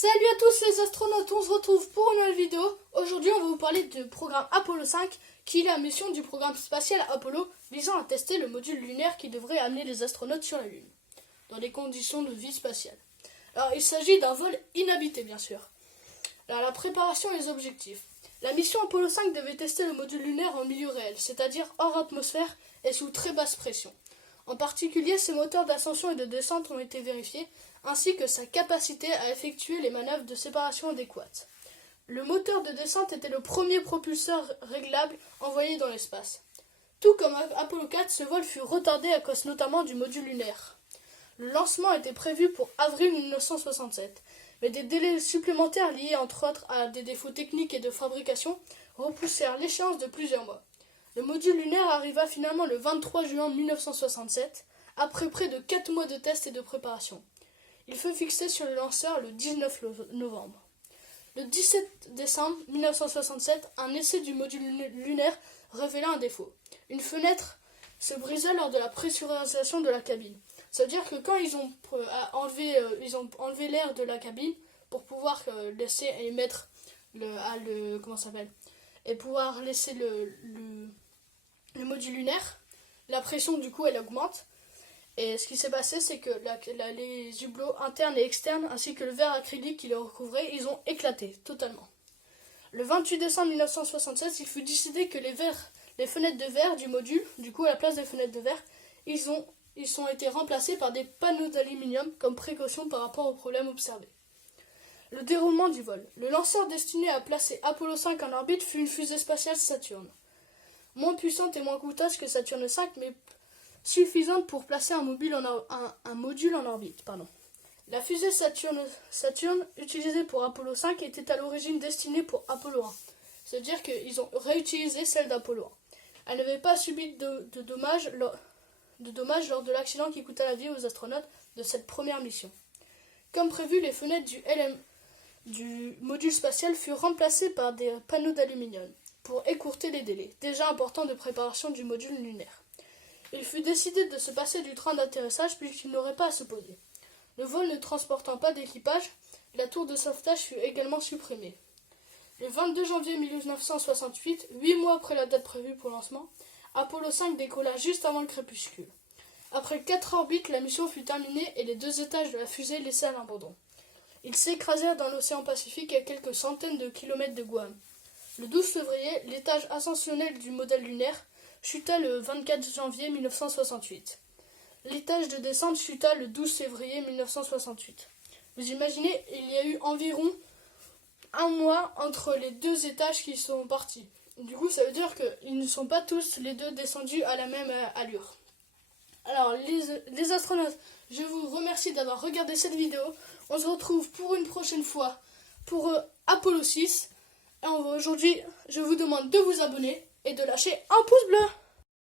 Salut à tous les astronautes, on se retrouve pour une nouvelle vidéo. Aujourd'hui on va vous parler du programme Apollo 5 qui est la mission du programme spatial Apollo visant à tester le module lunaire qui devrait amener les astronautes sur la Lune dans des conditions de vie spatiale. Alors il s'agit d'un vol inhabité bien sûr. Alors la préparation et les objectifs. La mission Apollo 5 devait tester le module lunaire en milieu réel, c'est-à-dire hors atmosphère et sous très basse pression. En particulier, ses moteurs d'ascension et de descente ont été vérifiés, ainsi que sa capacité à effectuer les manœuvres de séparation adéquates. Le moteur de descente était le premier propulseur réglable envoyé dans l'espace. Tout comme Apollo 4, ce vol fut retardé à cause notamment du module lunaire. Le lancement était prévu pour avril 1967, mais des délais supplémentaires liés entre autres à des défauts techniques et de fabrication repoussèrent l'échéance de plusieurs mois. Le module lunaire arriva finalement le 23 juin 1967, après près de 4 mois de tests et de préparation. Il fut fixé sur le lanceur le 19 novembre. Le 17 décembre 1967, un essai du module lunaire révéla un défaut. Une fenêtre se brisa lors de la pressurisation de la cabine. C'est-à-dire que quand ils ont enlevé l'air de la cabine pour pouvoir laisser émettre et pouvoir laisser le module lunaire, la pression du coup elle augmente. Et ce qui s'est passé, c'est que les hublots internes et externes, ainsi que le verre acrylique qui les recouvrait, ils ont éclaté totalement. Le 28 décembre 1967, il fut décidé que les fenêtres de verre du module, du coup à la place des fenêtres de verre, ils ont été remplacés par des panneaux d'aluminium comme précaution par rapport aux problèmes observés. Le déroulement du vol. Le lanceur destiné à placer Apollo 5 en orbite fut une fusée spatiale Saturn. Moins puissante et moins coûteuse que Saturn V, mais suffisante pour placer un module en orbite. La fusée Saturn utilisée pour Apollo 5 était à l'origine destinée pour Apollo 1. C'est-à-dire qu'ils ont réutilisé celle d'Apollo 1. Elle n'avait pas subi de dommages lors de l'accident qui coûta la vie aux astronautes de cette première mission. Comme prévu, les fenêtres du module spatial furent remplacées par des panneaux d'aluminium pour écourter les délais, déjà importants de préparation du module lunaire. Il fut décidé de se passer du train d'atterrissage puisqu'il n'aurait pas à se poser. Le vol ne transportant pas d'équipage, la tour de sauvetage fut également supprimée. Le 22 janvier 1968, 8 mois après la date prévue pour le lancement, Apollo 5 décolla juste avant le crépuscule. Après 4 orbites, la mission fut terminée et les 2 étages de la fusée laissés à l'abandon. Ils s'écrasèrent dans l'océan Pacifique à quelques centaines de kilomètres de Guam. Le 12 février, l'étage ascensionnel du modèle lunaire chuta le 24 janvier 1968. L'étage de descente chuta le 12 février 1968. Vous imaginez, il y a eu environ 1 mois entre les 2 étages qui sont partis. Du coup, ça veut dire qu'ils ne sont pas tous les 2 descendus à la même allure. Alors, les astronautes, je vous remercie d'avoir regardé cette vidéo. On se retrouve pour une prochaine fois pour Apollo 6. Et aujourd'hui, je vous demande de vous abonner et de lâcher un pouce bleu.